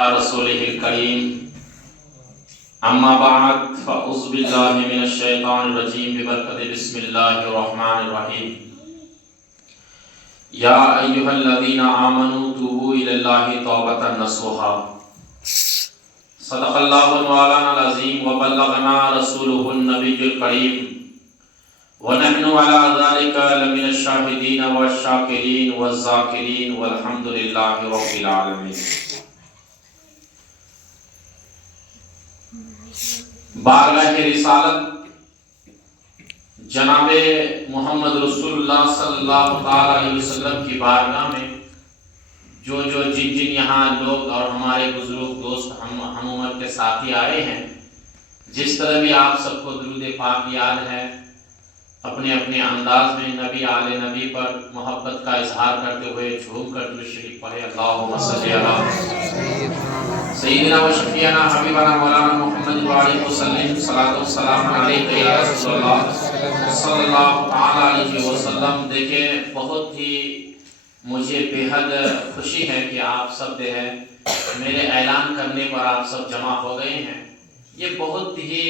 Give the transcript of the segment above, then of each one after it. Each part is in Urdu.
رسوله الكريم اما بعد فاعوذ بالله من الشيطان الرجيم ببركة بسم الله الرحمن الرحيم يا ايها الذين امنوا توبوا الى الله توبة نصوحا صدق الله مولانا العظيم وبلغنا رسوله النبي الكريم ونحن على ذلك لمن الشاهدين والشاكرين والذاكرين والحمد لله رب العالمين. بارگاہ رسالت جناب محمد رسول اللہ صلی اللہ تعالی علیہ وسلم کی بارگاہ میں جو جن یہاں لوگ اور ہمارے بزرگ دوست ہم عمر کے ساتھی آئے ہیں، جس طرح بھی آپ سب کو درود پاک یاد ہے، اپنے اپنے انداز میں نبی آل نبی پر محبت کا اظہار کرتے ہوئے جھوم کر درود شریف پڑھے. اللہم صلی علی سیدنا و شفیعنا حبیبنا مولانا محمد وعلیہ وسلم صلاۃ و سلام علیک یا رسول اللہ صلی اللہ تعالی علیہ وسلم. دیکھیں، بہت ہی مجھے بے حد خوشی ہے کہ آپ سب جو ہے میرے اعلان کرنے پر آپ سب جمع ہو گئے ہیں. یہ بہت ہی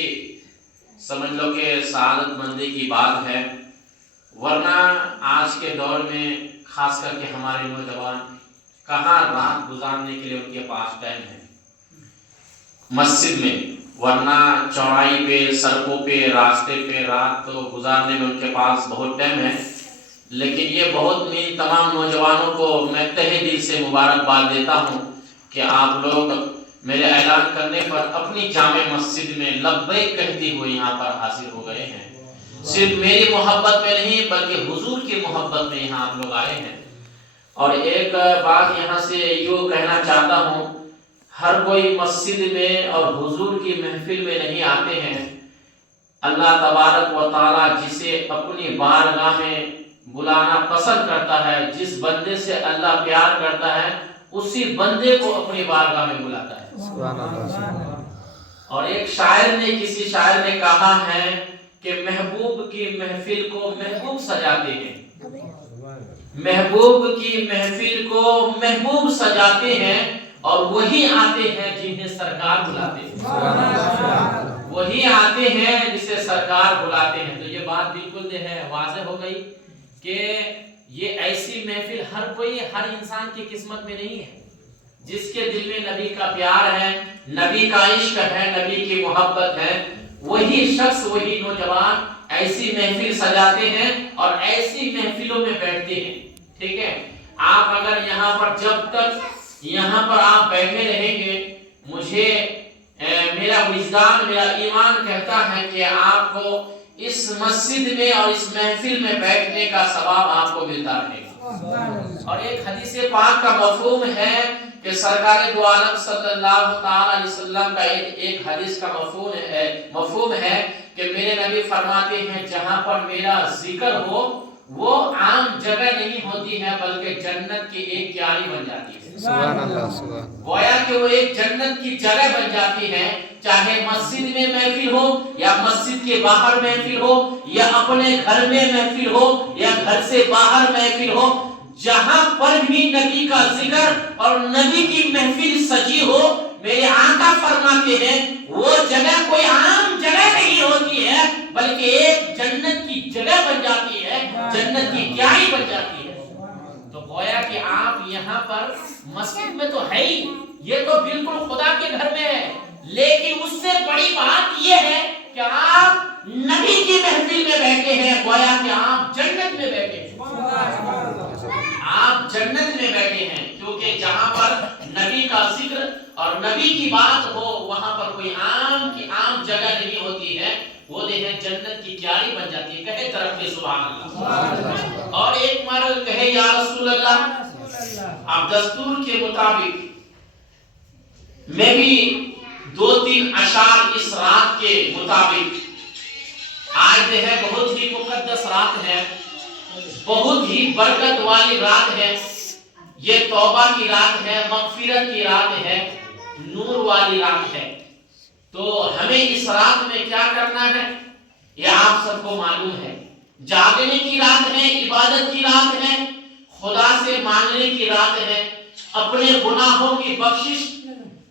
سمجھ لو کہ سعادت مندی کی بات ہے، ورنہ آج کے دور میں خاص کر کے ہمارے نوجوان کہاں رات گزارنے کے لیے ان کے پاس ٹائم ہے مسجد میں، ورنہ چوراہے پہ، سڑکوں پہ، راستے پہ رات تو گزارنے میں ان کے پاس بہت ٹائم ہے. لیکن یہ بہت میری تمام نوجوانوں کو میں تہہ دل سے مبارکباد دیتا ہوں کہ آپ لوگ میرے اعلان کرنے پر اپنی جامع مسجد میں لبیک کہتے ہوئے یہاں پر حاضر ہو گئے ہیں. صرف میری محبت میں نہیں بلکہ حضور کی محبت میں یہاں آپ لوگ آئے ہیں. اور ایک بات یہاں سے یوں کہنا چاہتا ہوں، ہر کوئی مسجد میں اور حضور کی محفل میں نہیں آتے ہیں. اللہ تبارک و تعالی جسے اپنی بارگاہ میں بلانا پسند کرتا ہے، جس بندے سے اللہ پیار کرتا ہے، اسی بندے کو اپنی بارگاہ میں بلاتا ہے. سبحان اللہ. اور ایک شاعر نے، کسی شاعر نے کہا ہے کہ محبوب کی محفل کو محبوب سجاتے ہیں، محبوب کی محفل کو محبوب سجاتے ہیں، اور وہی آتے ہیں جنہیں سرکار بلاتے ہیں. وہی آتے ہیں جسے سرکار بلاتے ہیں. تو یہ بات بالکل جو ہے واضح ہو گئی کہ یہ ایسی محفل ہر کوئی، ہر انسان کی قسمت میں نہیں ہے. جس کے دل میں نبی کا پیار ہے، نبی کا عشق ہے، نبی کی محبت ہے، وہی شخص، وہی نوجوان ایسی محفل سجاتے ہیں اور ایسی محفلوں میں بیٹھتے ہیں. ٹھیک ہے، آپ اگر یہاں پر جب تک یہاں پر آپ بیٹھے رہیں گے، مجھے میرا وجدان، میرا ایمان کہتا ہے کہ آپ کو اس مسجد میں اور اس محفل میں بیٹھنے کا ثواب آپ کو ملتا رہے گا. اور ایک حدیث پاک کا مفہوم ہے کہ سرکار دو عالم صلی اللہ تعالی علیہ وسلم کا ایک حدیث کا مفہوم ہے کہ میرے نبی فرماتے ہیں جہاں پر میرا ذکر ہو وہ عام جگہ نہیں ہوتی ہے بلکہ جنت کی ایک کیاری بن جاتی ہے. سبحان اللہ. سبحان. گویا کہ وہ ایک جنت کی جگہ بن جاتی ہے، چاہے مسجد میں محفل ہو یا مسجد کے باہر محفل ہو یا اپنے گھر میں محفل ہو یا گھر سے باہر محفل ہو. جہاں پر بھی نبی کا ذکر اور نبی کی محفل سجی ہو، میرے آقا فرماتے ہیں وہ جگہ کوئی عام جگہ نہیں ہوتی ہے بلکہ ایک جنت کی جگہ بن جاتی ہے، جنت کی کیاری بن جاتی ہے. تو گویا کہ آپ یہاں پر مسجد میں تو ہے ہی، یہ تو بالکل خدا کے گھر میں ہے، لیکن اس سے بڑی بات یہ ہے کہ آپ نبی کی محفل میں بیٹھے ہیں. گویا کہ آپ جنت میں بیٹھے ہیں، آپ جنت میں بیٹھے ہیں، کیونکہ جہاں پر نبی کا ذکر اور نبی کی بات ہو وہاں پر کوئی عام جگہ نہیں ہوتی ہے، وہ دیکھیں جنت کی کیاری بن جاتی ہے. کہے طرف کے سبحان اللہ. اور ایک مرد کہے یا رسول اللہ، اب دستور کے مطابق میں بھی 2-3 اشعار اس رات کے مطابق، آج جو ہے بہت ہی مقدس رات ہے، بہت ہی برکت والی رات ہے. یہ توبہ کی رات ہے، مغفرت کی رات ہے، نور والی رات ہے. تو ہمیں اس رات میں کیا کرنا ہے یہ آپ سب کو معلوم ہے. جاگنے کی رات ہے، عبادت کی رات ہے، خدا سے مانگنے کی رات ہے، اپنے گناہوں کی بخشش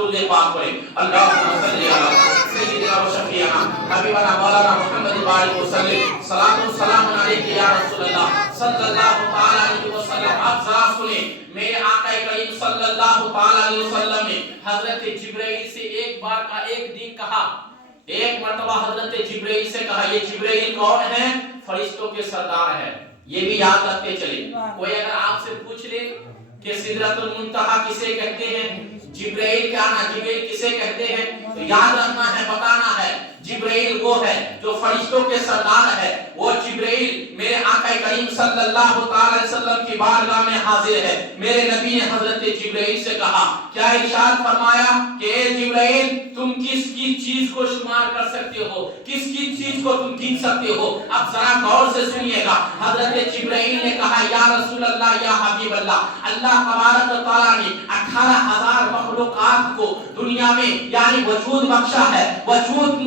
درود پاک پڑھیں. اللہم صلی علی سیدنا و شفیعنا حبیبنا مولانا محمد بارک وسلم. صلاۃ و سلام علیک یا رسول اللہ صلی اللہ تعالی علیہ وسلم. آپ ذرا سنیں میرے آقا کریم صلی اللہ تعالی علیہ وسلم نے حضرت جبرائیل سے ایک بار کا ایک دن کہا, ایک مرتبہ حضرت جبرائیل سے کہا. یہ جبرائیل کون ہے؟ فرشتوں کے سردار ہے. یہ بھی یاد رکھتے چلے. کوئی اگر آپ سے پوچھ لے کہ سدرۃ المنتہا کسے کہتے ہیں, جبرائیل کیا نا جبرائیل کسے کہتے ہیں, تو یاد رکھنا ہے, بتانا ہے. جبرائیل وہ ہے جو فرشتوں کے سردار ہے. وہ جبرائیل میرے آقا کریم صلی اللہ علیہ وسلم کی بارگاہ میں حاضر ہے. میرے نبی نے حضرت جبرائیل سے کہا, کیا ارشاد فرمایا کہ اے جبرائیل تم کس کی چیز کو شمار کر سکتے ہو, کس کی چیز کو تم گن سکتے ہو؟ اب ذرا غور سے سنیے گا. حضرت جبرائیل نے کہا یا رسول اللہ یا حبیب اللہ, اللہ تبارک و تعالی نے 18,000 مخلوقات کو دنیا میں یعنی وجود بخشا ہے, وجود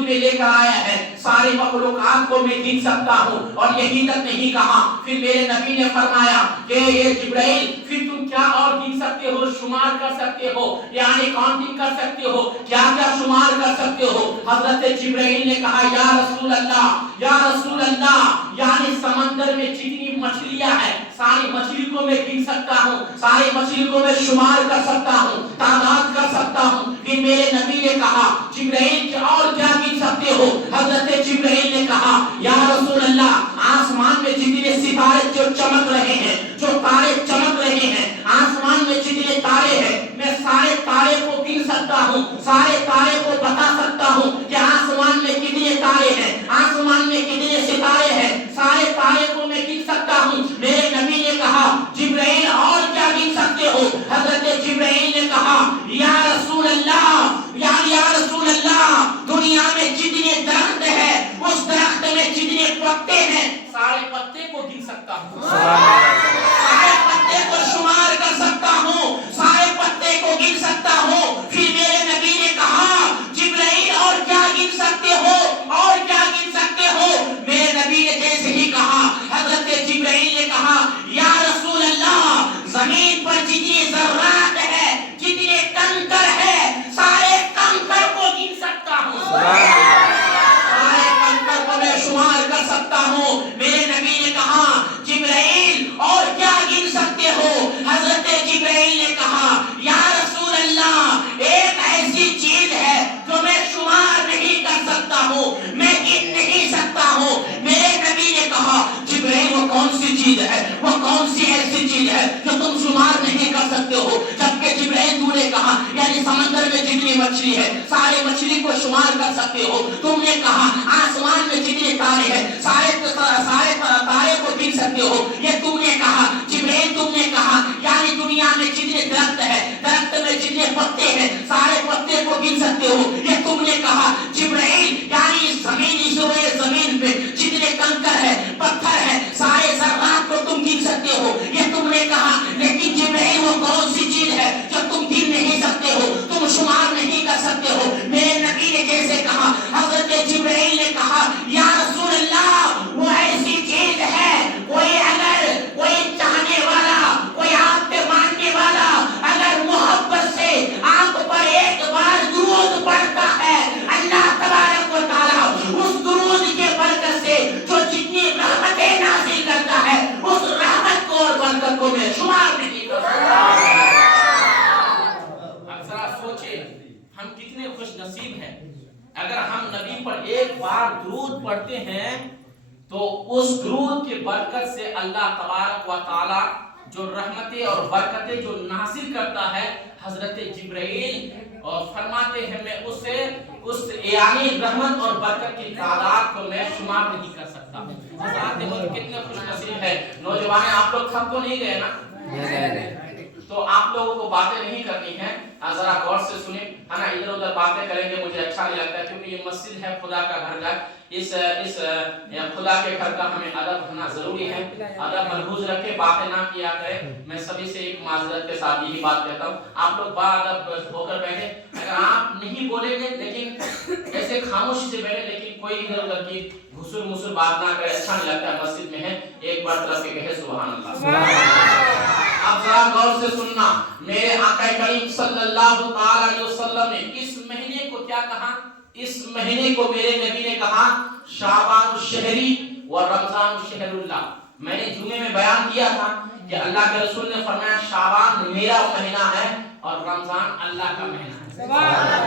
میں لے کر آیا ہے. ساری مخلوقات کو میں گن سکتا ہوں. اور یہی تک نہیں کہا, پھر میرے نبی نے فرمایا کہ یہ جبرائیل پھر تم کیا اور گن سکتے ہو, شمار کر سکتے ہو, یعنی کاؤنٹنگ کر سکتے ہو, کیا کیا شمار کر سکتے ہو؟ حضرت جبرائیل نے کہا یا رسول اللہ, یا رسول اللہ, یعنی سمندر میں جتنی مچھلیاں ہیں ساری مچھلی کو میں گن سکتا ہوں, ساری مچھلی کو میں شمار کر سکتا ہوں, تعداد کر سکتا ہوں. پھر میرے نبی نے کہا جبرائیل کہ اور کیا گن سکتے ہو؟ حضرت جبرائیل نے کہا یا رسول اللہ, آسمان میں جتنے ستارے جو چمک رہے ہیں, جو تارے چمک رہے ہیں, آسمان میں جتنے تارے ہیں میں سارے تارے کو گن سکتا ہوں, سارے تارے کو بتا سکتا ہوں کہ آسمان میں کتنے تارے ہیں, آسمان میں کتنے ستارے ہیں, سارے تارے کو میں گن سکتا ہوں. میرے نبی نے کہا جبرائیل اور کیا گن سکتے ہو؟ حضرت جبرائیل نے کہا یا رسول اللہ, یا رسول اللہ, دنیا میں جتنے درخت ہیں اس درخت میں جتنے پتے ہیں سارے پتے کو گن سکتا ہوں, سارے پتے کو شمار کر سکتا ہوں, سارے پتے کو گن سکتا ہوں. پھر میرے نبی نے کہا جبرائیل اور کیا گن سکتے ہو, اور کیا گن سکتے ہو؟ میرے نبی نے جیسے ہی کہا حضرت جبرائیل نے کہا یا رسول اللہ, زمین پر جتنے ذرات ہے, جتنے کنکر ہے, سارے کنکر کو گن سکتا ہوں, سارے کنکر کو میں شمار کر سکتا ہوں. میرے نبی نے کہا جبرائیل اور کیا گن سکتے ہو؟ حضرت جبرائیل نے کہا یا رسول اللہ, ایک ایسی چیز ہے جو میں شمار نہیں کر سکتا ہوں, میں گن نہیں سکتا ہوں. میرے نبی نے کہا جبرائیل وہ کون سی چیز ہے, وہ کون سی ایسی چیز ہے جو تم شمار نہیں کر سکتے ہو؟ جبکہ جبرائیل تو نے کہا یعنی سمندر میں جتنی مچھلی ہے سارے مچھلی کو شمار کر سکتے ہو. تم نے کہا آسمان میں جتنے تارے ہیں سارے تارے کو گن سکتے ہو. یہ تم نے کہا جبرائیل, تم نے کہا یعنی دنیا میں جتنے درخت ہے, درخت میں جتنے پتے ہیں سارے پتے کو گن سکتے ہو. یہ تم نے کہا جبرائیل یعنی زمین پہ جتنے کنکر ہے, پتھر ہے, سارے ذرات کو تم گن سکتے ہو. یہ تم نے کہا. لیکن جبرائیل وہ کون سی چیز ہے جو تم گن نہیں سکتے ہو, تم شمار نہیں کر سکتے ہو؟ میرے نبی نے جیسے کہا حضرت جبرائیل نے کہا یا رسول اللہ, وہ ایسی چیز ہے, کوئی چاہنے والا, کوئی آپ پہ ماننے والا اگر محبت سے آپ پر ایک بار درود پڑھتا ہے, اللہ تبارک و تعالی اس درود کے برکت سے جو جتنی رحمتیں نازل کرتا ہے اس رحمت کو اور برکت کو میں شمار نہیں کر سکتا. اب ذرا سوچیں ہم کتنے خوش نصیب ہیں. اگر ہم نبی پر ایک بار درود پڑھتے ہیں تو اس درود کی برکت سے اللہ تبارک و تعالی جو رحمتیں اور برکتیں جو نازل کرتا ہے, حضرت جبرائیل اور فرماتے ہیں میں اس یعنی رحمت اور برکت کی تعداد کو میں شمار نہیں کر سکتا. حضرات مجھے کتنے خوش نصیب ہے. نوجوان آپ لوگ تھک تو نہیں گئے نا, تو آپ لوگوں کو باتیں نہیں کرنی ہے, ذرا غور سے سنیں, ہے نا. ادھر ادھر باتیں کریں گے مجھے اچھا نہیں لگتا, کیونکہ یہ مسجد ہے, خدا کا گھر. اس خدا کے گھر کا ہمیں ادب ہونا ضروری ہے. ادب ملحوظ رکھے, باتیں نہ کیا کرے. میں سبھی سے ایک معذرت کے ساتھ یہی بات کہتا ہوں, آپ لوگ با ادب ہو کر بیٹھے. اگر آپ نہیں بولیں گے لیکن ایسے خاموشی سے بیٹھے, لیکن کوئی ادھر ادھر کی گھسر مسر بات نہ کرے, اچھا نہیں لگتا. مسجد میں ہے, ایک بار طرف کے کہے سبحان اللہ. آپ ذرا غور سے سننا، میرے آقا کریم صلی اللہ علیہ وسلم نے اس مہینے کو کیا کہا؟ اس مہینے کو میرے نبی نے کہا شعبان الشہری و رمضان الشہر اللہ۔ میں نے جمعے میں بیان کیا تھا کہ اللہ کے رسول نے فرمایا شعبان میرا مہینہ ہے اور رمضان اللہ کا مہینہ ہے۔ سبحان اللہ!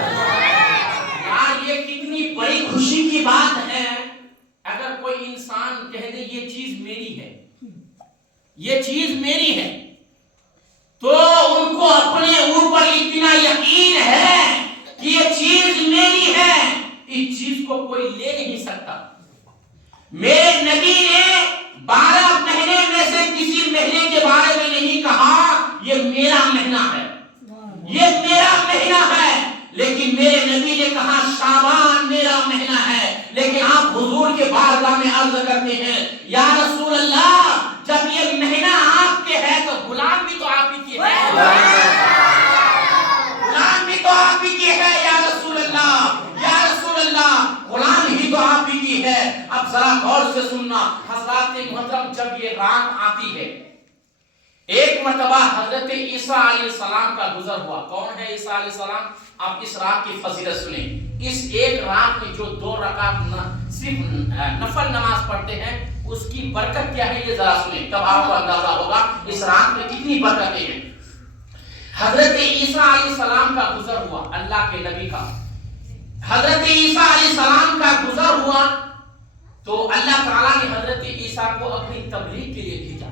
یار یہ کتنی بڑی خوشی کی بات ہے اگر کوئی انسان کہہ دے یہ چیز میری ہے، یہ چیز میری ہے، تو ان کو اپنے اوپر اتنا یقین ہے کہ یہ چیز میری ہے، اس چیز کو کوئی لے نہیں سکتا۔ میرے نبی نے 12 مہینے میں سے کسی مہینے کے بارے میں نہیں کہا یہ میرا مہینہ ہے، یہ میرا مہینہ ہے، لیکن میرے نبی نے کہا شعبان میرا مہینہ ہے۔ لیکن آپ حضور کے بارگاہ میں عرض کرتے ہیں یا رسول اللہ جب یہ مہینہ آپ کے ہے تو غلام بھی تو آپ ہی کے ہے، غلام بھی تو آپ ہی کے ہے یا رسول اللہ، یا رسول اللہ غلام ہی تو آپ ہی کی ہے۔ اب ذرا غور سے سننا حضرات محترم، جب یہ رات آتی ہے، ایک مرتبہ حضرت عیسیٰ علیہ السلام کا گزر ہوا۔ کون ہے عیسیٰ علیہ السلام؟ آپ اس رات کی فضیلت سنیں۔ اس ایک رات میں جو 2 رکعت صرف نفل نماز پڑھتے ہیں اس کی برکت کیا ہے یہ ذرا سنیں، تب آپ کو اندازہ ہوگا اس رات میں کتنی برکتیں ہیں۔ حضرت عیسیٰ علیہ السلام کا گزر ہوا، اللہ کے نبی کا حضرت عیسیٰ علیہ السلام کا گزر ہوا تو اللہ تعالیٰ نے حضرت عیسیٰ کو اپنی تبلیغ کے لیے بھیجا،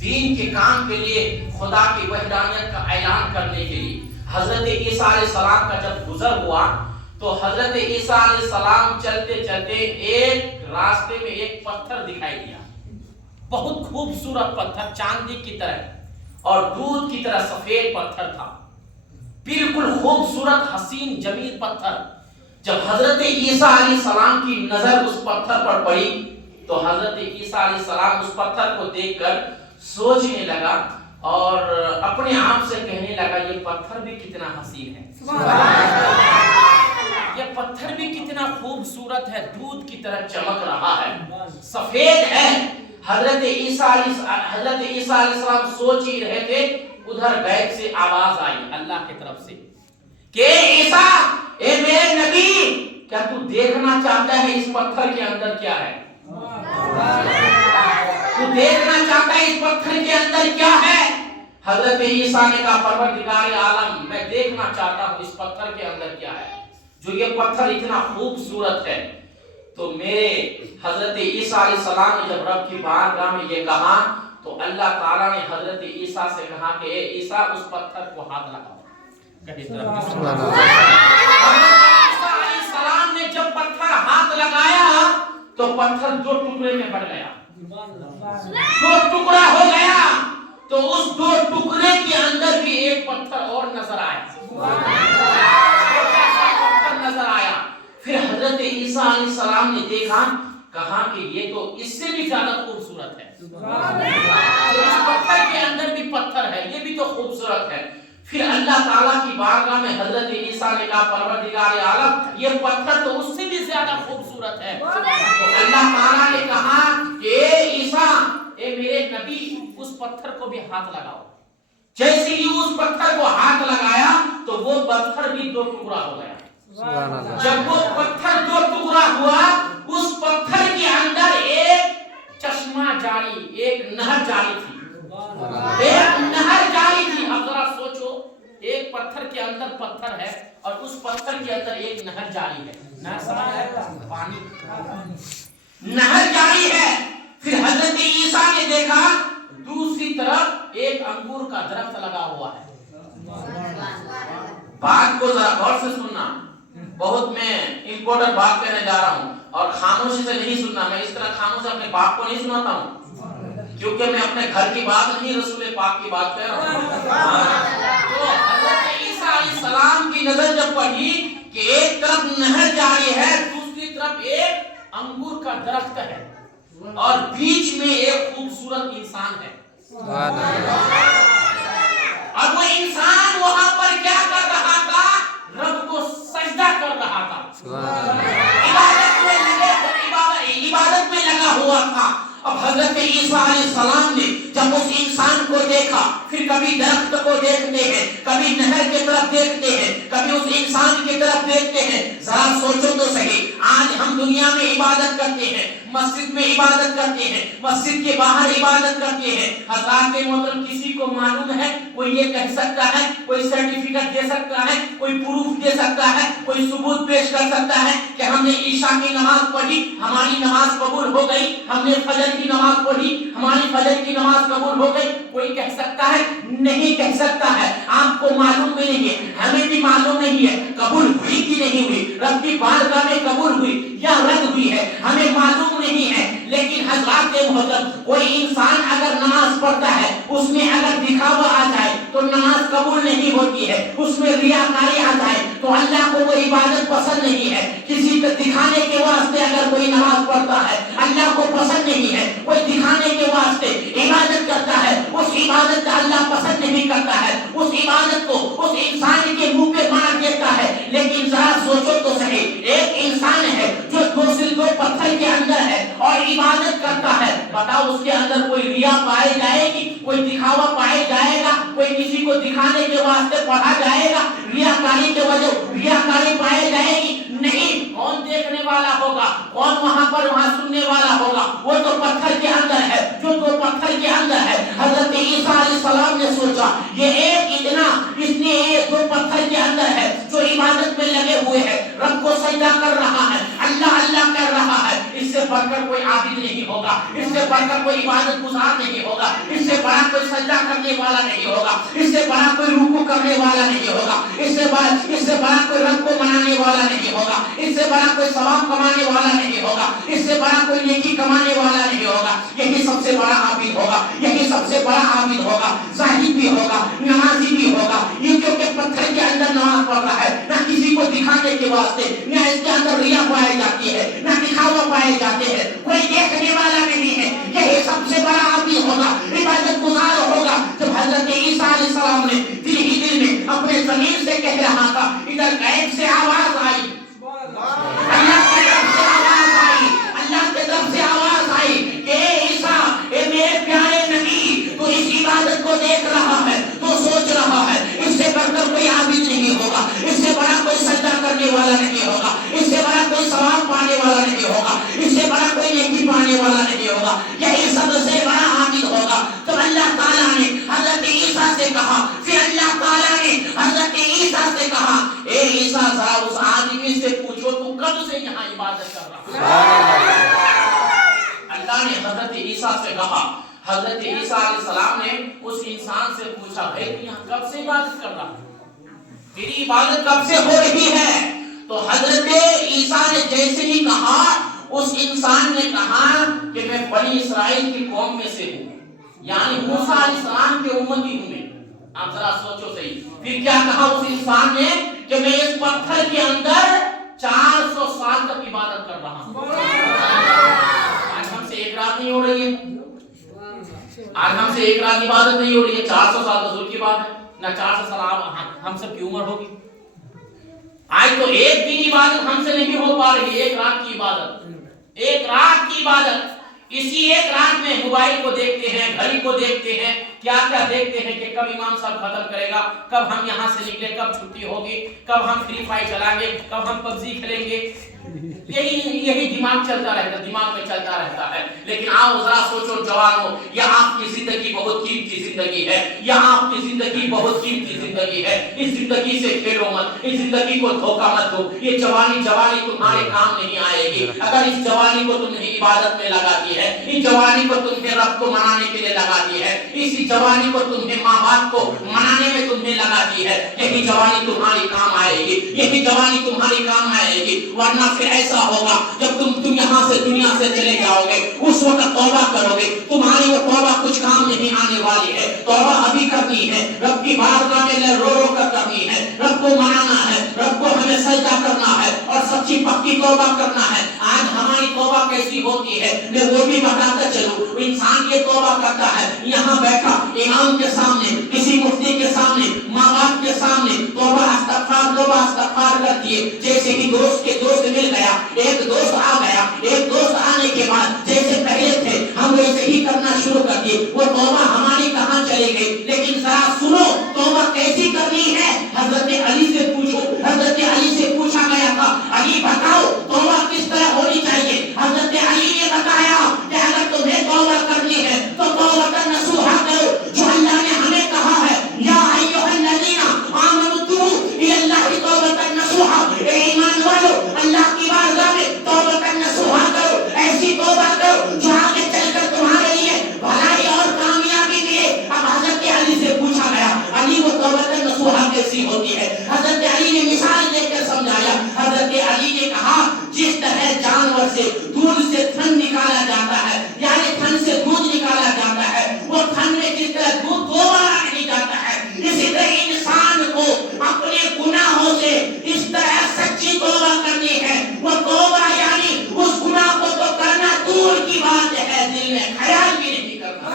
دین کے کام کے لیے، خدا کی وحدانیت کا اعلان کرنے کے لیے۔ حضرت عیسیٰ علیہ السلام کا جب گزر ہوا تو حضرت عیسیٰ علیہ السلام چلتے چلتے ایک راستے میں ایک پتھر دکھائی دیا، بہت خوبصورت پتھر، چاندی کی طرح اور دودھ کی طرح سفید پتھر تھا، بالکل خوبصورت حسین جمیل پتھر۔ جب حضرت عیسیٰ علیہ السلام کی نظر اس پتھر پر پڑی تو حضرت عیسیٰ علیہ السلام اس پتھر کو دیکھ کر سوچنے لگا اور اپنے آپ سے کہنے لگا یہ پتھر بھی کتنا حسین ہے، یہ پتھر بھی کتنا خوبصورت ہے، دودھ کی طرح چمک رہا ہے، سفید ہے۔ حضرت عیسیٰ علیہ السلام سوچ ہی رہے تھے، ادھر غیب سے آواز آئی اللہ کی طرف سے کہ عیسیٰ اے میرے نبی کیا تو دیکھنا چاہتا ہے اس پتھر کے اندر کیا ہے؟ تو دیکھنا چاہتا ہے اس پتھر کے اندر کیا ہے؟ حضرت عیسیٰ نے کہا پروردگار عالم میں دیکھنا چاہتا ہوں اس پتھر کے اندر کیا ہے، جو یہ پتھر اتنا خوبصورت ہے۔ تو میرے حضرت عیسیٰ علیہ السلام نے جب رب کی بارگاہ میں یہ کہا تو اللہ تعالیٰ نے حضرت عیسیٰ سے کہا کہ اے عیسیٰ اس پتھر کو ہاتھ لگاؤ۔ حضرت عیسیٰ علیہ السلام نے جب پتھر ہاتھ لگایا تو پتھر 2 ٹکڑے میں بٹ گیا، 2 ٹکڑا ہو گیا۔ تو اس 2 ٹکڑے کے اندر بھی ایک پتھر اور نظر آیا، پتھر نظر آیا۔ پھر حضرت عیسیٰ علیہ السلام نے دیکھا، کہا کہ یہ تو اس سے بھی زیادہ خوبصورت ہے، اس پتھر کے اندر بھی پتھر ہے، یہ بھی تو خوبصورت ہے۔ پھر اللہ تعالیٰ کی بارگاہ میں حضرت عیسیٰ نے کہا پروردگار عالم یہ پتھر تو اس سے بھی زیادہ خوبصورت ہے۔ تو اللہ تعالیٰ نے کہا کہ اے عیسیٰ اے میرے نبی اس پتھر کو بھی ہاتھ لگاؤ۔ جیسے ہی اس پتھر کو ہاتھ لگایا تو وہ پتھر بھی 2 ٹکڑا ہو گیا۔ جب وہ پتھر 2 ٹکڑا ہوا اس پتھر کے اندر ایک چشمہ جاری، ایک نہر جاری تھی، ایک نہر جاری تھی۔ اب ذرا سوچو، ایک پتھر کے اندر پتھر ہے اور اس پتھر کے اندر ایک نہر جاری ہے، نہر سمجھ ہے پانی، نہر جاری ہے۔ پھر حضرت عیسیٰ نے دیکھا دوسری طرف ایک انگور کا درخت لگا ہوا ہے۔ بات کو ذرا غور سے سننا، بہت میں امپورٹنٹ بات کہنے جا رہا ہوں اور خاموشی سے نہیں سننا۔ میں اس طرح خاموشی اپنے باپ کو نہیں سناتا ہوں کیونکہ میں اپنے گھر کی بات نہیں رسول پاک کی بات کہہ رہا ہوں۔ تو حضرت عیسیٰ علیہ السلام کی نظر جب پڑی کہ ایک طرف نہر جاری ہے، دوسری طرف ایک انگور کا درخت ہے اور بیچ میں ایک خوبصورت انسان ہے، اور وہ انسان وہاں پر کیا کر رہا تھا؟ رب کو سجدہ کر رہا تھا، عبادت میں لگا ہوا تھا۔ اب حضرت عیسیٰ علیہ السلام نے جب جب اس انسان کو دیکھا، پھر کبھی درخت کو دیکھتے ہیں، کبھی نہر کی طرف دیکھتے ہیں، کبھی اس انسان کی طرف دیکھتے ہیں. ذرا سوچو تو صحیح، آج ہم دنیا میں عبادت کرتے ہیں، مسجد میں عبادت کرتے ہیں، مسجد کے باہر عبادت کرتے ہیں. حضرات محترم، کسی کو معلوم ہے کوئی یہ کہہ سکتا ہے، کوئی سرٹیفکیٹ دے سکتا ہے، کوئی پروف دے سکتا ہے، کوئی ثبوت پیش کر سکتا ہے کہ ہم نے عشاء کی نماز پڑھی، ہماری نماز قبول ہو گئی، ہم نے فجر کی نماز پڑھی، ہماری فجر کی نماز قبول ہو گئی؟ کوئی کہہ سکتا ہے؟ نہیں کہہ سکتا ہے. آپ کو معلوم بھی نہیں ہے، ہمیں بھی معلوم نہیں ہے قبول ہوئی کہ نہیں ہوئی، رب کی بارگاہ میں قبول ہوئی یا رد ہوئی ہے، ہمیں معلوم نہیں ہے. لیکن حضرات محترم، کوئی انسان اگر نماز پڑھتا ہے، اس میں اگر دکھاوا آ جائے تو نماز قبول نہیں ہوتی ہے، اس میں ریاکاری آ جائے تو اللہ کو وہ عبادت پسند نہیں ہے. کسی کو دکھانے کے واسطے اگر کوئی نماز پڑھتا ہے، اللہ کو پسند نہیں ہے. کوئی دکھانے کے واسطے عبادت کرتا ہے، اس عبادت کا اللہ پسند نہیں کرتا ہے، اس عبادت کو اس انسان کے منہ پہ مار دیتا ہے. لیکن ذرا سوچو تو صحیح، ایک انسان ہے جو دو پتھر کے اندر ہے اور عبادت کرتا ہے، بتاؤ اس کے اندر کوئی ریا پائے جائے گی؟ کوئی دکھاوا پائے جائے گا؟ کوئی کسی کو دکھانے کے واسطے پڑھا جائے گا؟ ریاکاری کے وجہ ریاکاری پائے جائے گی؟ نہیں. کون دیکھنے والا ہوگا؟ کون وہاں سننے والا ہوگا؟ وہ تو پتھر کے اندر ہے، جو دو پتھر کے اندر ہے. حضرت عیسیٰ علیہ السلام نے سوچا یہ ایک اتنا دو پتھر کے اندر ہے جو عبادت میں لگے ہوئے ہیں، رب کو سجدہ کر رہا ہے، اللہ اللہ کر رہا ہے، اس سے بڑھ کر کوئی عابد نہیں ہوگا، اس سے بڑھ کر کوئی عبادت گزار نہیں ہوگا، اس سے بڑا کوئی سجدہ کرنے والا نہیں ہوگا، اس سے بڑا کوئی رکوع کرنے والا نہیں ہوگا، اس سے بڑا کوئی رب کو منانے والا نہیں ہوگا، اس سے بڑا کوئی ثواب کمانے والا نہیں ہوگا، اس سے بڑا کوئی نیکی کمانے والا نہیں ہوگا. یہی سب سے بڑا عابد ہوگا، یہی سب سے بڑا عابد ہوگا، زاہد بھی ہوگا، نمازی بھی ہوگا. یہ کیونکہ پتھر کے اندر نماز پڑھ رہا ہے، نہ کسی کو دکھانے کے واسطے، نہ اس کے اندر ریا پائی جاتی ہے، نہ دکھاوا پائے جاتے ہیں، کوئی دیکھنے والا نہیں ہے. یہی سب سے بڑا عابد ہوگا، عبادت گزار ہوگا. جب حضرت عیسیٰ علیہ السلام نے دل ہی دل میں اپنے ضمیر سے کہہ رہا تھا، ادھر غیب سے آواز آئی، اللہ کی طرف سے آواز آئی، اللہ کی طرف سے آواز آئی کہ اے عیسیٰ، اے میرے پیارے نبی، تو اس عبادت کو دیکھ رہا ہے، تو سوچ رہا ہے اس سے بڑھ کر کوئی عابد نہیں ہوگا، اس سے بڑا کوئی سجدہ کرنے والا نہیں ہوگا، اس سے بڑا کوئی ثواب پانے والا نہیں ہوگا، اس سے بڑا کوئی نیکی پانے والا نہیں ہوگا، یہی سب سے بڑا عابد ہوگا. تو اللہ تعالیٰ نے حضرت عیسیٰ سے کہا، پھر اللہ تعالیٰ نے حضرت عیسیٰ سے کہا، اے عیسیٰ ذرا اس آدمی سے پوچھو تو کب سے یہاں عبادت کر رہا ہے. اللہ نے حضرت عیسیٰ سے کہا، حضرت عیسیٰ علیہ السلام نے اس انسان سے پوچھا، بھائی تو یہاں کب سے عبادت کر رہا ہے، تیری عبادت کب سے ہو رہی ہے؟ تو حضرت عیسیٰ نے جیسے ہی کہا، اس انسان نے کہا کہ میں بنی اسرائیل کی قوم میں سے ہوں، یعنی موسیٰ علیہ السلام کے امتی ہوں میں. آپ ذرا سوچو صحیح، پھر کیا کہا اس انسان نے کہ میں اس پتھر کے اندر 400 سال تک عبادت کر رہا ہوں. آج ہم سے ایک رات نہیں ہو رہی ہے، آج ہم سے ایک رات عبادت نہیں ہو رہی ہے، 400 سال تو دور کی بات ہے، نہ 400 سال ہم سب کی عمر ہوگی. آج تو ایک دن عبادت ہم سے نہیں ہو پا رہی، ایک رات کی عبادت، ایک رات کی عبادت. اسی ایک رات میں موبائل کو دیکھتے ہیں، گھڑی کو دیکھتے ہیں، کیا کیا دیکھتے ہیں کہ کب امام صاحب ختم کرے گا، کب ہم یہاں سے نکلے، کب چھٹی ہوگی، کب ہم فری فائر چلائیں گے، کب ہم پبجی کھیلیں گے. یہی دماغ چلتا رہتا ہے، دماغ میں چلتا رہتا ہے. لیکن آؤ ذرا سوچو جوانو، یہ آپ کی زندگی بہت قیمتی زندگی ہے، یہ آپ کی زندگی بہت قیمتی زندگی ہے. اس زندگی سے کھیلو مت، اس زندگی کو دھوکہ مت دو. یہ جوانی تمہارے کام نہیں آئے گی اگر اس جوانی کو تم نے عبادت میں لگا دی ہے، اس جوانی کو تم نے رب کو منانے کے لیے لگا دی ہے، اس جوانی کو تم نے ماں باپ کو منانے میں تم نے لگا دی ہے. یہی جوانی تمہاری کام آئے گی، یہی جوانی تمہاری کام آئے گی. ورنہ پھر ایسا ہوگا جب تم یہاں سے دنیا سے چلے جاؤ گے، اس وقت توبہ کرو گے، تمہاری وہ توبہ کچھ کام نہیں آنے والی ہے. توبہ ابھی کرنی ہے، رب کی بارگاہ میں رو رو کر کرنی ہے، رب کو منانا ہے، رب کو ہمیں سجدہ کرنا ہے اور سچی پکی توبہ کرنا ہے. آج ہماری توبہ کیسی ہوتی ہے میں وہ بھی بتاتا چلوں. انسان یہ توبہ کرتا ہے یہاں بیٹھا امام کے سامنے، کسی مفتی کے سامنے، ماں باپ کے سامنے توبہ استغفار کر دیے. جیسے ہی دوست کے دوست مل گیا، ایک دوست آ گیا، ایک دوست آنے کے بعد جیسے پہلے تھے ہم ویسے ہی کرنا شروع کر دیا. چاہیے، وہ توبہ ہماری کہاں چلی گئی؟ لیکن ذرا سنو توبہ کیسی کرنی ہے، حضرت علی سے پوچھو۔ حضرت علی سے پوچھا گیا تھا، علی بتاؤ توبہ کس طرح ہونی چاہیے؟ حضرت علی نے بتایا کہ اگر تمہیں توبہ کرنی ہے تو توبہ نصوحا کرو، جو اللہ نے ہمیں کہا ہے، یا ایھا الذین آمنوا توبوا الی اللہ توبۃ نصوحا، اے ایمان والو اللہ کی بارگاہ میں توبۃ نصوحا کرو، ایسی توبہ کرو جو آگے چل کر تمہارے لیے بھلائی اور کامیابی ملے۔ اب حضرت علی سے پوچھا گیا، علی وہ توبۃ نصوحا کیسی ہوتی ہے؟ حضرت علی نے مثال دے کر سمجھایا۔ حضرت علی نے کہا جس طرح جانور سے دودھ سے تھن نکالا جاتا ہے، یعنی تھن سے دودھ نکالا جاتا ہے، وہ تھن میں جس طرح دودھ دوبارہ نہیں جاتا ہے، اسی طرح انسان کو اپنے گناہوں سے اس طرح سچی توبہ کرنی ہے۔ وہ توبہ یعنی اس گناہ کو تو کرنا دور کی بات ہے، دل میں خیال بھی نہیں کرنا۔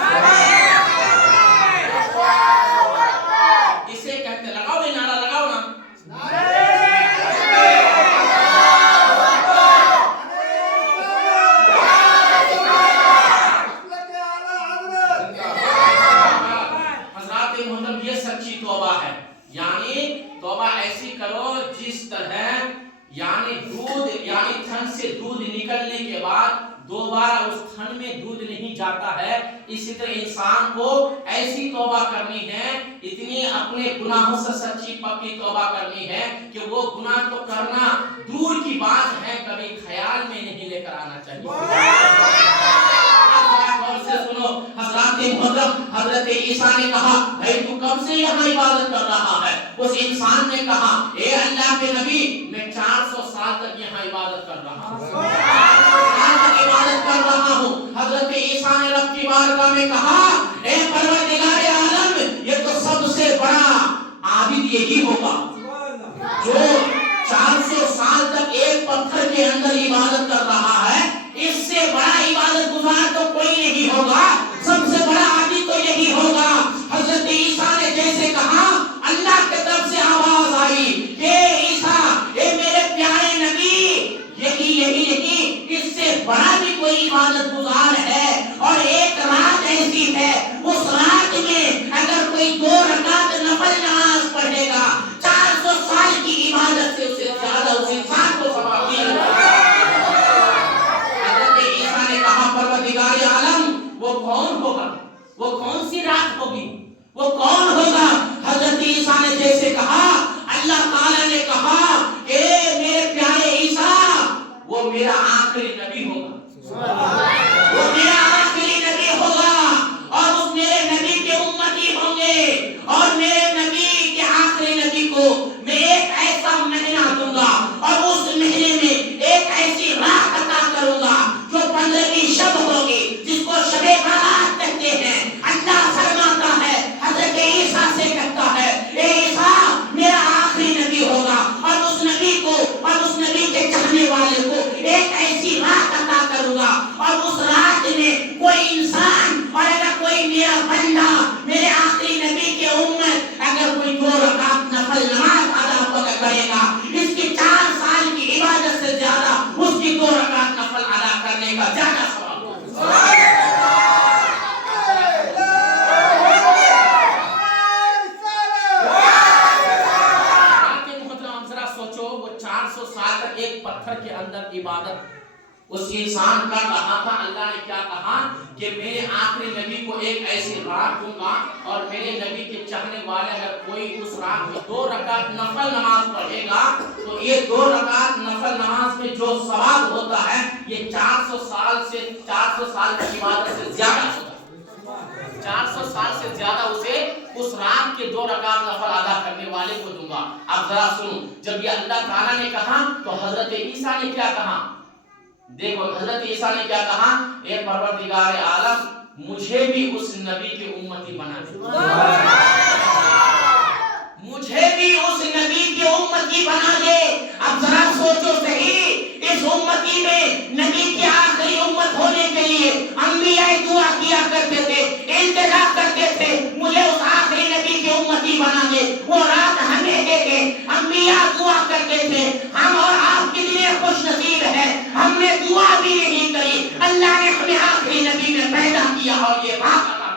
اسے کہتے لگاؤ یہ نعرہ لگاؤ نا، یہ سچی توبہ ہے، یعنی توبہ ایسی کرو جس طرح یعنی دودھ یعنی تھن سے دودھ نکلنے کے بعد دوبارہ اس تھن میں دودھ نہیں جاتا ہے، اسی طرح انسان کو ایسی توبہ کرنی ہے، اتنی اپنے گناہوں سے سچی پکی توبہ کرنی ہے کہ وہ گناہ تو کرنا دور کی بات ہے، کبھی خیال میں نہیں لے کر آنا چاہیے۔ سنو حضرات محترم، حضرت عیسیٰ نے کہا بھائی تو کب سے یہاں عبادت کر رہا ہے؟ اس انسان نے کہا اے اللہ کے نبی میں 400 سال تک یہاں عبادت کر رہا ہوں، 400 سال تک عبادت کر رہا ہوں۔ حضرت عیسیٰ نے رب کی بارگاہ میں کہا اے پروردگار عالم یہ تو سب سے بڑا عابد یہی ہوگا جو 400 سال تک ایک پتھر کے اندر عبادت کر رہا ہے، اس سے بڑا عبادت گزار تو کوئی نہیں ہوگا، سب سے بڑا عابد تو یہی ہوگا۔ حضرت عیسیٰ نے جیسے کہا اللہ کی طرف سے آواز آئی کہ عیسیٰ اے میرے پیارے نبی یہی اس سے بڑا بھی کوئی عبادت گزار ہے، اور ایک رات ایسی ہے اس رات میں اگر کوئی 2 رکعت نفل نماز پڑھے گا 400 سال کی عبادت سے اسے زیادہ اس انسان کو ثواب ملے گا۔ حضرت عیسیٰ نے کہا پروردگار عالم وہ کون ہوگا، وہ کون سی رات ہوگی، وہ کون ہوگا؟ حضرت عیسیٰ نے جیسے کہا اللہ تعالیٰ نے کہا کہ میرے پیارے عیسیٰ وہ میرا آخری نبی ہوگا، وہ میرا آخری نبی ہوگا، اور اس میرے نبی کے امتی ہوں گے، اور میرے نبی کے آخری نبی کو میں ایک ایسا مہینہ دوں گا، اور اس مہینے میں ایک ایسی رات عطا کروں گا جو 15ویں شب ہوگی، جس کو شب برات کہتے ہیں۔ اللہ فرماتا ہے حضرت عیسیٰ سے کہتا ہے اے عیسیٰ میرا آخری نبی ہوگا، اور اس نبی کو اور اس نبی کے چاہنے والے کو ایک ایسی رات عطا کروں گا، اور اس رات میں کوئی انسان اور اگر کوئی میرا بندہ میرے آخری نبی کے امت اگر کوئی 2 رکعت نفل نماز ادا کرے گا، اس کی 4 سال کی عبادت سے زیادہ اس کی 2 رکعت نفل ادا کرنے کا زیادہ ثواب ہوگا۔ ایک پتھر کے اندر عبادت اس انسان کا کہا تھا، اللہ نے کیا کہا کہ میرے آخری نبی کو ایک ایسی رات دوں گا، اور میرے نبی کے چاہنے والے اگر کوئی اس رات میں 2 رکعت نفل نماز پڑھے گا تو یہ 2 رکعت نفل نماز میں جو ثواب ہوتا ہے یہ 400 سال کی عبادت سے زیادہ ہوتا ہے، 400 سال سے زیادہ اسے اس رات کے 2 رکعت نفل ادا کرنے والے کو دوں گا۔ اب ذرا سنو، جب یہ اللہ تعالیٰ نے کہا تو حضرت عیسیٰ نے کیا کہا؟ دیکھو حضرت عیسیٰ نے کیا کہا اے پروردگار عالم مجھے بھی اس نبی کی امتی بنا دے، مجھے بھی اس نبی کی امتی بنا دے۔ اب ذرا سوچو صحیح، اس امتی میں نبی کی آخری امت ہونے کے لیے انبیاء دعا کیا کرتے تھے، التجا کرتے تھے مجھے اس آخری نبی کی امتی بنا دے، وہ رات ہمیں دے دے۔ انبیاء دعا کرتے تھے، ہم اور آپ کتنے خوش نصیب ہیں، ہم نے دعا بھی نہیں کری، اللہ نے ہمیں آخری نبی میں پیدا کیا اور یہ بات عطا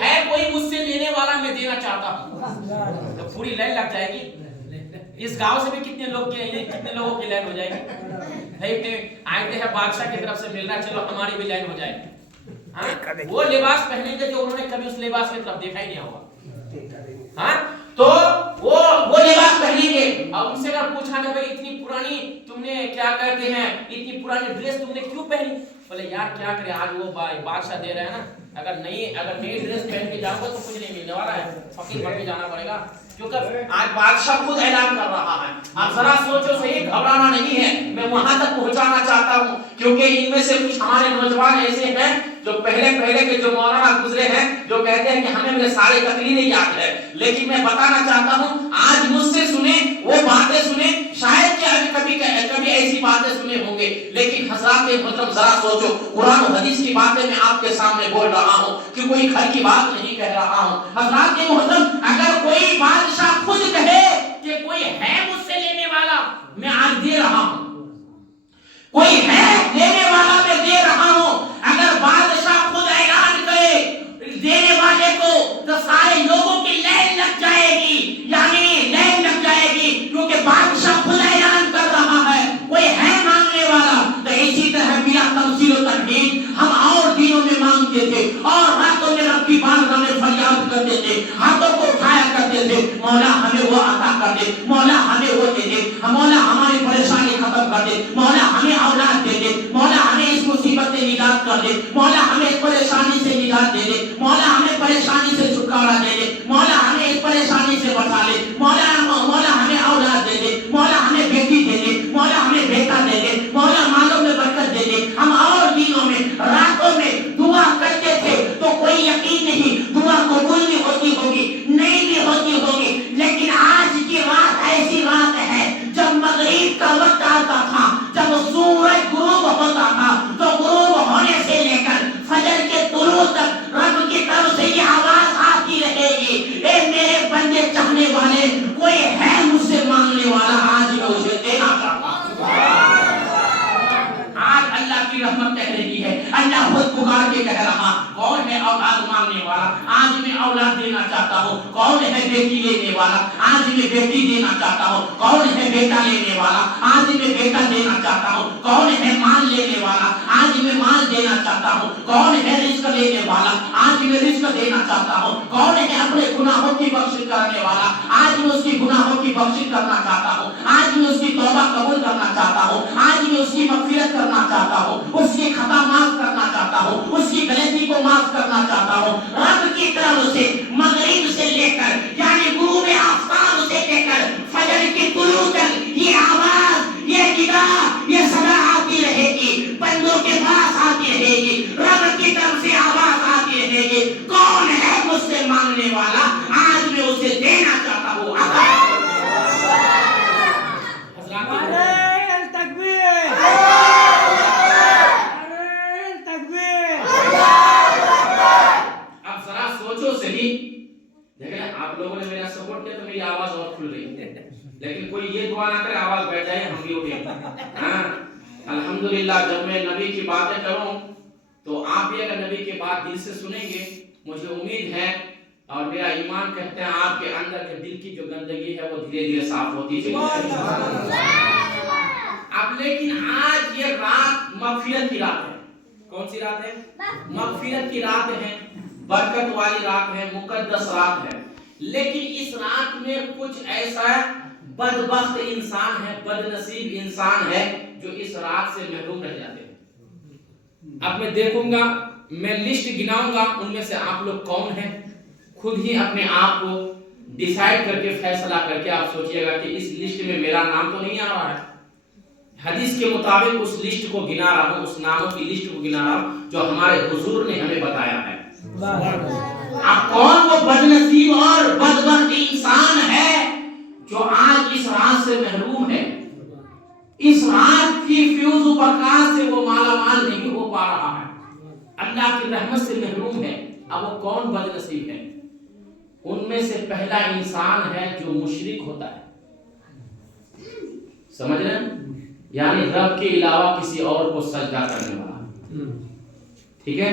ہے کوئی مجھ سے لینے والا، میں دینا چاہتا ہوں، تو پوری لائن لگ جائے گی. اس گاؤں سے بھی کتنے لوگوں کی لائن ہو جائے گی. بھئی آئندے ہیں بادشاہ کی طرف سے ملنا، چلو ہماری بھی لائن ہو جائے گی. وہ لباس پہنیں گے جو انہوں نے کبھی اس لباس کی طرف دیکھا ہی نہیں ہوگا. ہاں تو وہ لباس پہنیں گے. اب ان سے اگر پوچھا کہ بھئی اتنی پرانی تم نے کیا کہتے ہیں اتنی پرانی ڈریس تم نے کیوں پہنی؟ بولے یار کیا کرے، آج وہ بادشاہ دے رہے ہیں نا، اگر نئی ڈریس پہن کے جاؤں گا تو کچھ نہیں ملنے والا ہے، فقیر بن کے جانا پڑے گا، کیونکہ آج بادشاہ خود اعلان کر رہا ہے. آپ ذرا سوچو صحیح، گھبرانا نہیں ہے. میں وہاں تک پہنچانا چاہتا ہوں کیونکہ ان میں سے کچھ ہمارے نوجوان ایسے ہیں جو پہلے کے جو مولانا گزرے ہیں جو کہتے ہیں کہ ہمیں میرے سارے تقریریں یاد ہے، لیکن میں بتانا چاہتا ہوں آج مجھ سے سنیں وہ باتیں سنیں، شاید کہ کبھی ایسی باتیں سنے ہوں گے، لیکن حضرات محترم ذرا سوچو، قرآن و حدیث کی باتیں میں آپ کے سامنے بول رہا ہوں کہ کوئی گھر کی بات نہیں کہہ رہا ہوں. حضرات محترم اگر کوئی بادشاہ خود کہے کہ کوئی ہے مجھ سے لینے والا، میں آج دے رہا ہوں، کوئی ہے لینے والا میں دے رہا ہوں. اگر بادشاہ خود اعلان کرے دینے والے کو تو سارے لوگوں کی لائن لگ جائے گی، یعنی لائن لگ جائے گی، کیونکہ بادشاہ خود اعلان کر رہا ہے کوئی ہے مانگنے والا. تو اسی طرح میرا تمثیل و تمہید ہم اور دنوں میں مانگتے تھے اور راتوں میں رب کی بارگاہ میں فریاد کرتے تھے، ہاتھوں کو اٹھایا کرتے تھے، مولا ہمیں وہ عطا کر دے، مولا ہمیں وہ دے دے، مولا ہماری پریشانی ختم کر دے، مولا ہمیں اولاد دے دے، مولا ہمیں اس مصیبت سے نجات کر دے، مولا ہمیں اس پریشانی سے نجات دے دے، مولا ہمیں پریشانی سے چھٹکارا دے دے، مولا ہمیں اس پریشانی سے بچا لے، مولا ہمیں اولاد دے دے، مولا ہمیں بیٹی دے دے، مولا ہمیں بیٹا دے دے، مولا مالوں میں برکت دے دے. ہم اور دنوں میں راتوں میں دعا کرتے تھے تو کوئی یقین نہیں دعا قبول بھی ہوتی ہوگی نہیں بھی ہوتی ہوگی، لیکن آج کی رات ایسی رات ہے جب مغرب کا وقت آتا تھا، جب سورج غروب ہوتا تھا تو غروب ہونے سے لے کر فجر کے طلوع تک رب کی طرف سے یہ آواز آتی رہے گی، اے میرے بندے چاہنے والے کوئی ہے مجھ سے مانگنے والا، آج میں اسے دینا چاہتا ہوں. آج اللہ کی رحمت کہہ رہی ہے، اللہ خود پکار کے کہہ رہا کون ہے اولاد مانگنے والا، آج میں اولاد دینا چاہتا ہوں. کون ہے بیٹی لینے والا، آج میں بیٹی دینا چاہتا ہوں. کون ہے بیٹا لینے والا، آج میں بیٹا دینا چاہتا ہوں. کون ہے مال لینے والا، آج میں مال دینا چاہتا ہوں. کون ہے رزق لینے والا، آج میں رزق دینا چاہتا ہوں. کون ہے اپنے گناہوں کی بخشش کرنے والا، آج میں اس کی گناہوں کی بخشش کرنا چاہتا ہوں. آج میں اس کی توبہ قبول کرنا چاہتا ہوں. آج میں اس کی مغفرت کرنا چاہتا ہوں، اس کی خطا معاف کرنا چاہتا ہوں، اس کی غلطی کو معاف کرنا چاہتا ہوں. رب کی طرف سے مغرب سے لے کر یعنی غروب آفتاب سے لے کر فجر کی طلوع تک یہ آواز، یہ ندا، یہ صدا آتی رہے گی، بندوں کے پاس آتی رہے گی، رب کی طرف سے آواز آتی رہے گی، کون ہے مجھ سے مانگنے والا، آج میں اسے دینا چاہتا ہوں. اب ذرا سوچو صحیح، دیکھیں آپ لوگوں نے میرا سپورٹ کیا تو میری آواز اور کھل رہی ہے، لیکن کوئی یہ دعا نہ کرے آواز بیٹھ جائے ہم بھی اٹھیں. الحمدللہ جب میں نبی کی باتیں کروں تو آپ بھی اگر نبی کی بات دل سے سنیں گے، مجھے امید ہے اور میرا ایمان کہتے ہیں آپ کے اندر کے دل کی جو گندگی ہے وہ دھیرے دھیرے صاف ہوتی چلی جائے گی. اب لیکن آج یہ رات مغفرت کی رات ہے. کون سی رات ہے؟ مغفرت کی رات ہے، برکت والی رات ہے، مقدس رات ہے. لیکن اس رات میں کچھ ایسا بدبخت انسان ہے، بد نصیب انسان ہے جو اس رات سے محروم رہ جاتے ہیں. اب میں دیکھوں گا، میں لسٹ گناؤں گا، ان میں سے آپ لوگ کون ہیں خود ہی اپنے آپ کو ڈیسائیڈ کر کے فیصلہ کر کے آپ سوچئے گا کہ اس لسٹ میں میرا نام تو نہیں آ رہا ہے. حدیث کے مطابق اس لسٹ کو گنا رہا ہوں، اس ناموں کی لسٹ کو گنا رہا ہوں جو ہمارے حضور نے ہمیں بتایا ہے. اب کون وہ بدنصیب اور بدبخت انسان ہے جو آج اس رات سے محروم ہے، اس رات کی فیوز و برکات سے وہ مالا مال نہیں ہو پا رہا ہے، اللہ کی رحمت سے محروم ہے. اب وہ کون بدنصیب ہے؟ ان میں سے پہلا انسان ہے جو مشرک ہوتا ہے. سمجھ رہے ہیں؟ یعنی رب کے علاوہ کسی اور کو سجدہ کرنے والا. ٹھیک ہے؟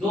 2